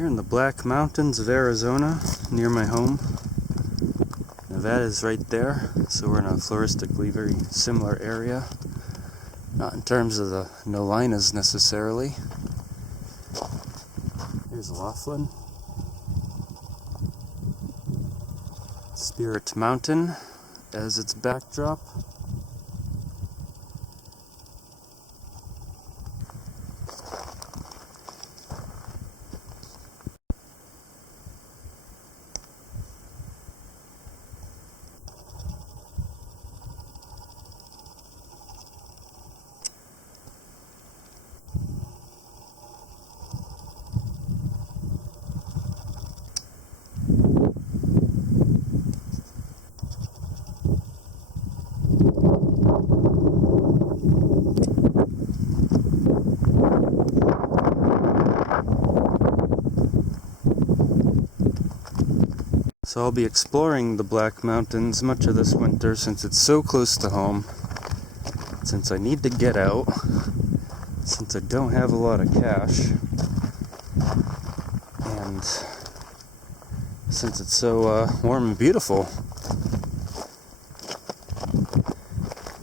Here in the Black Mountains of Arizona, near my home. Nevada's right there, so we're in a floristically very similar area. Not in terms of the Nolinas necessarily. Here's Laughlin. Spirit Mountain as its backdrop. So I'll be exploring the Black Mountains much of this winter since it's so close to home, since I need to get out, since I don't have a lot of cash, and since it's so warm and beautiful.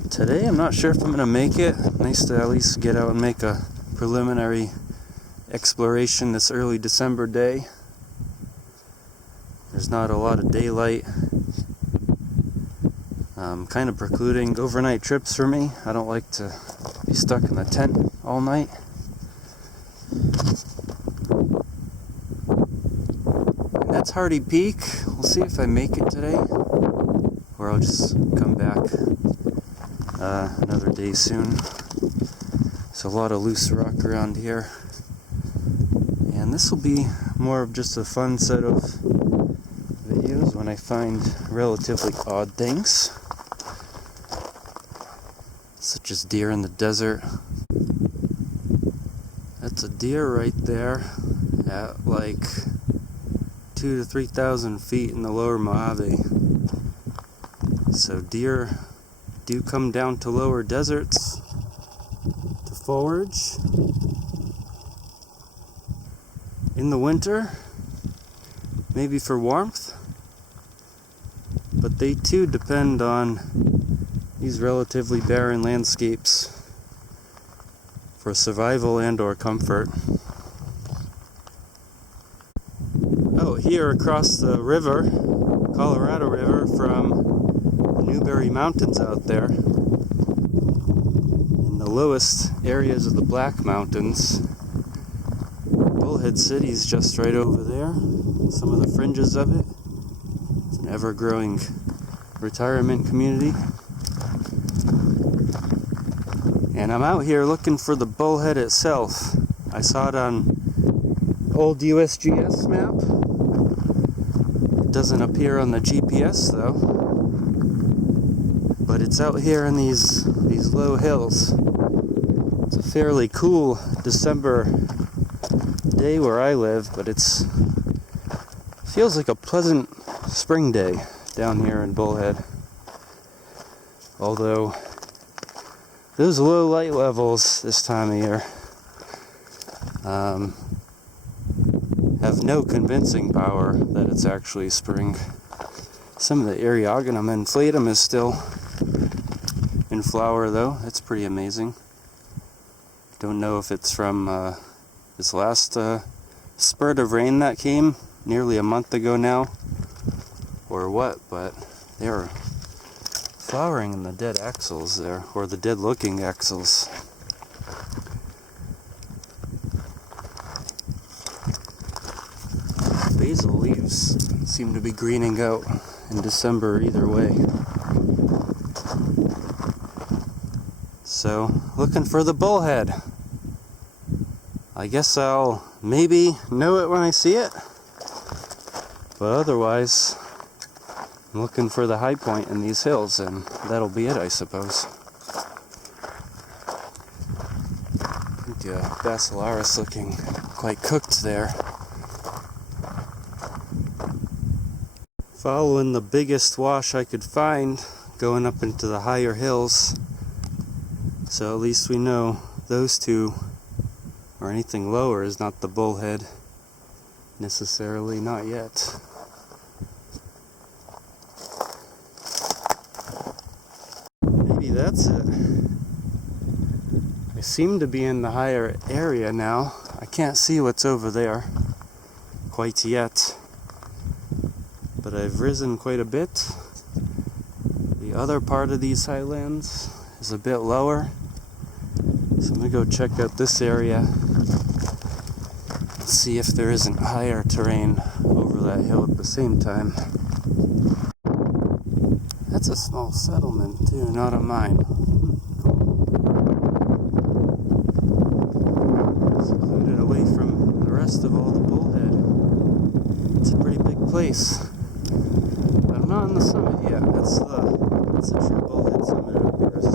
Today I'm not sure if I'm going to make it. Nice to at least get out and make a preliminary exploration this early December day. There's not a lot of daylight, kind of precluding overnight trips for me. I don't like to be stuck in the tent all night. And that's Hardy Peak. We'll see if I make it today, or I'll just come back another day soon. There's a lot of loose rock around here, and this will be more of just a fun set of videos when I find relatively odd things, such as deer in the desert. That's a deer right there at like 2,000 to 3,000 feet in the lower Mojave. So deer do come down to lower deserts to forage in the winter, maybe for warmth, but they too depend on these relatively barren landscapes for survival and or comfort. Oh, here across the river, Colorado River, from the Newberry Mountains out there, in the lowest areas of the Black Mountains, Bullhead City's just right over there. Some of the fringes of it. It's an ever-growing retirement community. And I'm out here looking for the bullhead itself. I saw it on old USGS map. It doesn't appear on the GPS though. But it's out here in these low hills. It's a fairly cool December day where I live, but feels like a pleasant spring day down here in Bullhead. Although those low light levels this time of year have no convincing power that it's actually spring. Some of the Eriogonum inflatum is still in flower though. That's pretty amazing. Don't know if it's from this last spurt of rain that came nearly a month ago now, or what, but they're flowering in the dead axles there, or the dead looking axles. Basil leaves seem to be greening out in December either way. So, looking for the bullhead. I guess I'll maybe know it when I see it, but otherwise I'm looking for the high point in these hills, and that'll be it, I suppose. I think Basilaris looking quite cooked there. Following the biggest wash I could find, going up into the higher hills, so at least we know those two or anything lower is not the bullhead. necessarily, not yet. Maybe that's it. I seem to be in the higher area now. I can't see what's over there quite yet, but I've risen quite a bit. The other part of these highlands is a bit lower, so I'm gonna go check out this area and see if there isn't higher terrain over that hill at the same time. That's a small settlement too, not a mine. Secluded away from the rest of all the Bullhead. It's a pretty big place. But I'm not on the summit yet. That's the true Bullhead summit, it appears.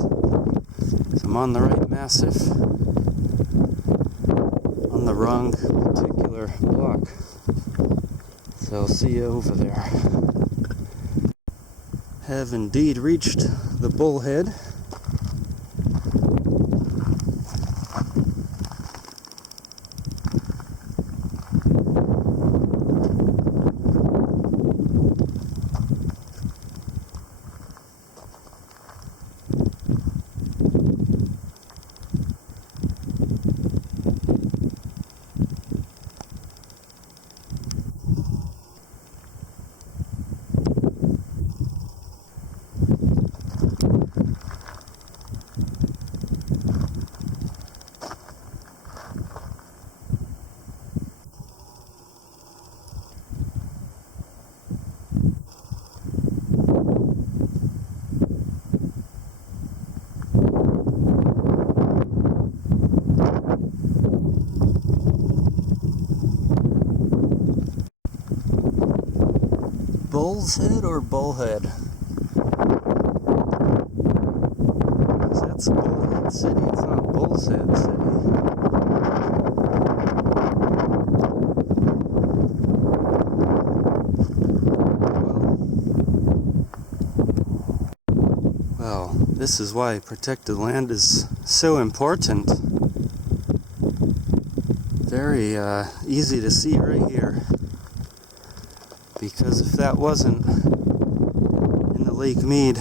So I'm on the right massif, on the wrong particular block. So I'll see you over there. Have indeed reached the Bullhead. Bull's Head or Bullhead? That's Bullhead City, it's not Bull's Head City. Well, this is why protected land is so important. Very easy to see right here. Because if that wasn't in the Lake Mead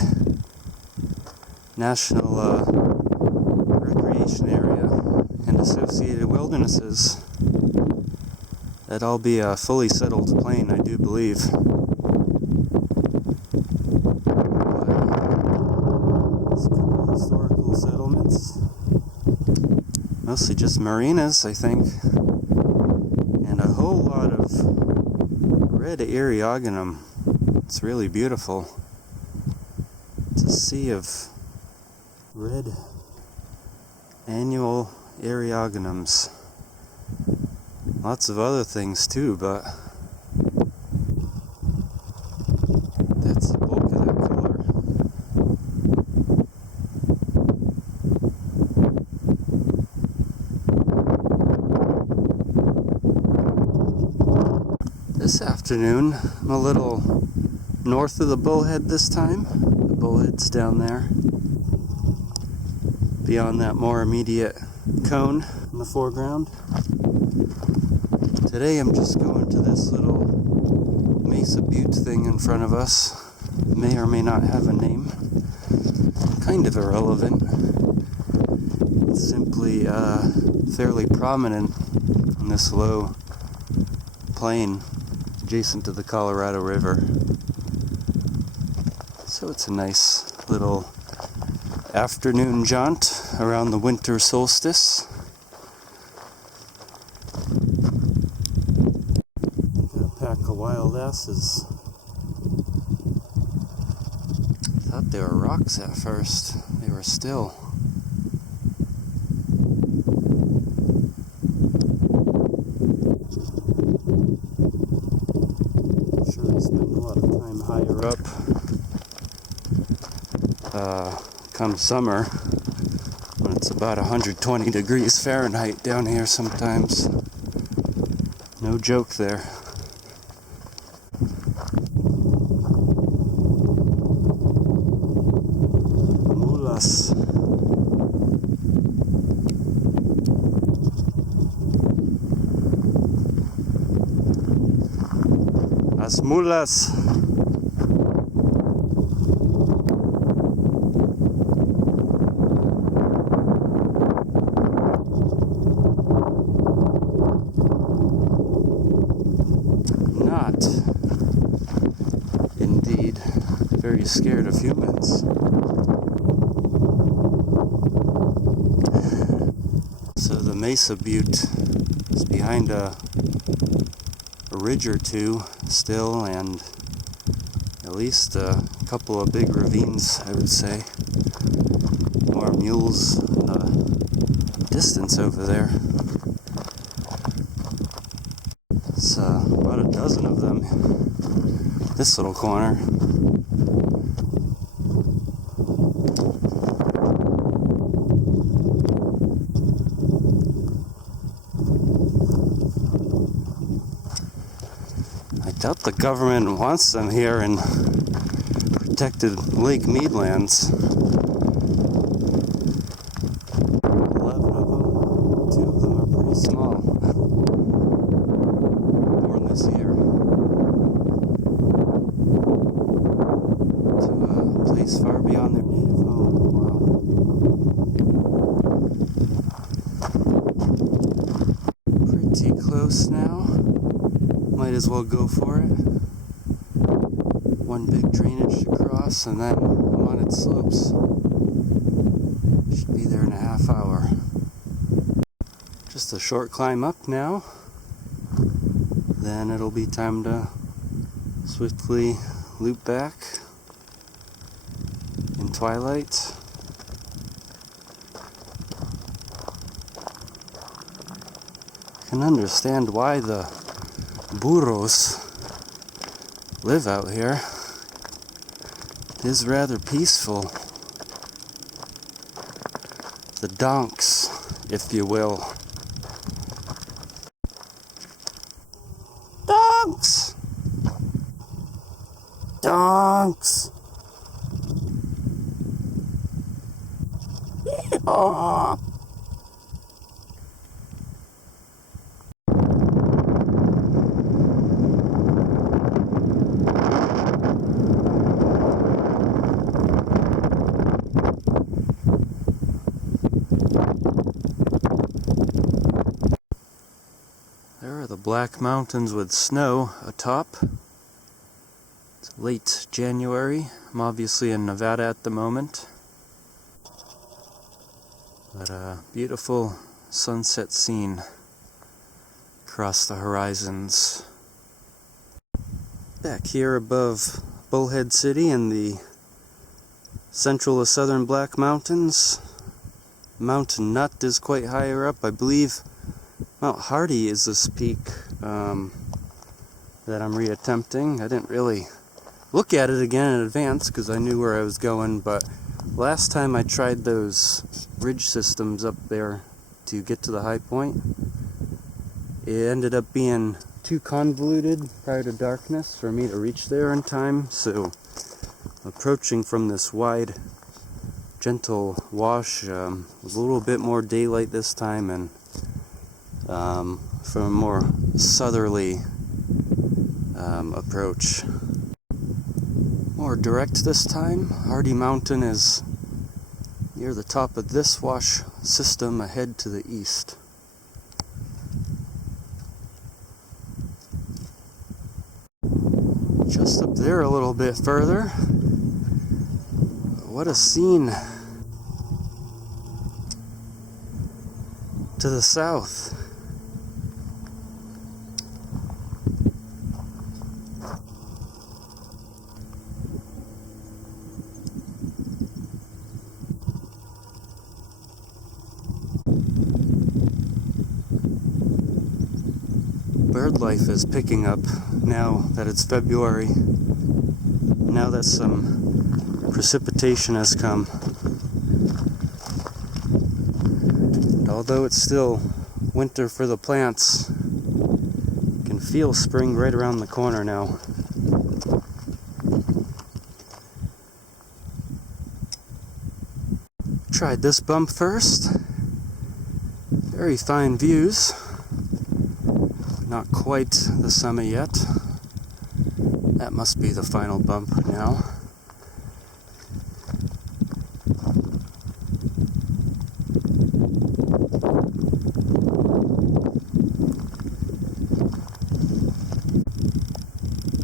National Recreation Area and associated wildernesses, that'd all be a fully settled plain, I do believe. But it's cool historical settlements, mostly just marinas, I think, and a whole lot of red Eriogonum. It's really beautiful. It's a sea of red annual Eriogonums. Lots of other things too, but that's the bulk of that color. This afternoon, I'm a little north of the Bullhead this time. The Bullhead's down there, beyond that more immediate cone in the foreground. Today I'm just going to this little Mesa Butte thing in front of us. May or may not have a name. Kind of irrelevant. It's simply fairly prominent on this low plain adjacent to the Colorado River. So it's a nice little afternoon jaunt around the winter solstice. Got a pack of wild asses. Thought they were rocks at first. They were still. Sure, I spend a lot of time higher up. Come summer, when it's about 120 degrees Fahrenheit down here sometimes. No joke there. Mulas. Las mulas. Not indeed very scared of humans. So the Mesa Butte is behind a ridge or two still, and at least a couple of big ravines, I would say. More mules in the distance over there. It's about a dozen of them. This little corner. I doubt the government wants them here in protected Lake Meadlands. 11 of them. 2 of them are pretty small. Born this year. To a place far beyond their native home. Wow. Pretty close now. Might as well go for it. One big drainage to cross, and then I'm on its slopes. Should be there in a half hour. Just a short climb up now. Then it'll be time to swiftly loop back in twilight. I can understand why the burros live out here. It is rather peaceful. The donks, if you will. Donks! Donks! Oh. There are the Black Mountains with snow atop. It's late January. I'm obviously in Nevada at the moment. But a beautiful sunset scene across the horizons. Back here above Bullhead City in the central of southern Black Mountains. Mountain Nut is quite higher up, I believe. Mount Hardy is this peak that I'm reattempting. I didn't really look at it again in advance because I knew where I was going, but last time I tried those ridge systems up there to get to the high point, it ended up being too convoluted prior to darkness for me to reach there in time, so approaching from this wide, gentle wash was a little bit more daylight this time, and from a more southerly approach. More direct this time. Hardy Mountain is near the top of this wash system ahead to the east. Just up there a little bit further. What a scene to the south. Bird life is picking up now that it's February. Now that some precipitation has come. And although it's still winter for the plants, you can feel spring right around the corner now. Tried this bump first. Very fine views. Not quite the summit yet. That must be the final bump now.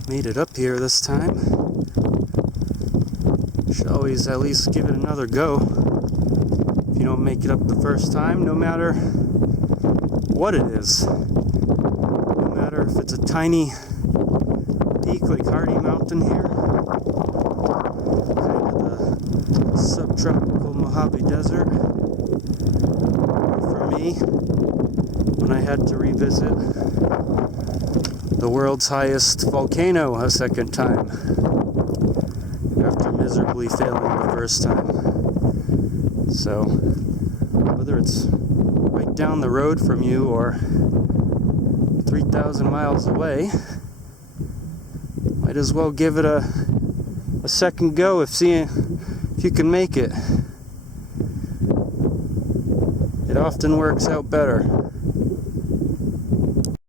Made it up here this time. Should always at least give it another go. If you don't make it up the first time, no matter what it is, no matter if it's a tiny peak like Hardy Mountain here, kind of the subtropical Mojave Desert, or for me, when I had to revisit the world's highest volcano a second time after miserably failing the first time. So whether it's right down the road from you or 3,000 miles away, might as well give it a second go if you can make it. It often works out better.